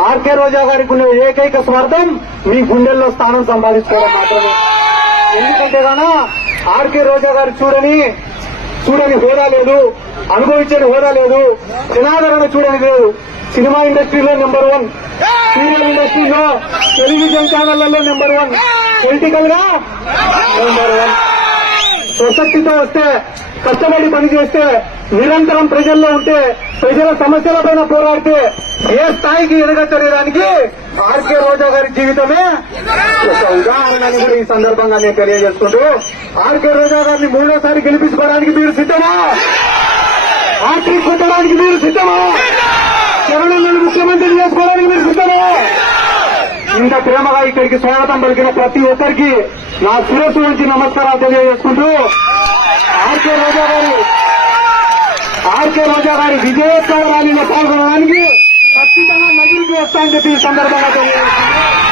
RK రోజా గారికి ఉన్న ఏకైక స్వార్థం మీ గుండెల్లో స్థానం సంపాదించుకోవడం మాత్రమే. ఎందుకంటే గానా ఆర్కే రోజా గారు చూడని హోదా లేదు, అనుభవించని హోదా లేదు, జనాదరణ చూడని లేదు. సినిమా ఇండస్ట్రీలో నెంబర్ 1, సీరియల్ ఇండస్ట్రీలో, టెలివిజన్ ఛానళ్లలో నెంబర్ 1, పొలిటికల్ గా నెంబర్ 1. స్వశక్తితో వస్తే, కష్టపడి పనిచేస్తే, నిరంతరం ప్రజల్లో ఉంటే, ప్రజల సమస్యలపైన పోరాడితే ఏ స్థాయికి ఎదగచ్చలేదానికి ఆర్కే రోజా గారి జీవితమే ఒక ఉదాహరణని కూడా ఈ సందర్భంగా నేను తెలియజేసుకుంటూ, ఆర్కే రోజా గారిని 3వ సారి గెలిపించుకోవడానికి మీరు సిద్ధమా? హ్యాట్రిక్ కొట్టడానికి మీరు సిద్ధమా? చరణ్ ముఖ్యమంత్రి చేసుకోవడానికి మీరు సిద్ధమా? ఇంత ప్రేమగా ఇక్కడికి స్వాగతం పలికిన ప్రతి ఒక్కరికి నా శిరస్సు నుంచి నమస్కారాలు తెలియజేసుకుంటూ, ఆర్కే రోజా గారి విజయోత్సవ ర్యాలీలో పాల్గొనడానికి ఖచ్చితంగా నగరికి వస్తాయని చెప్పి ఈ సందర్భంగా తెలియజేస్తున్నాను.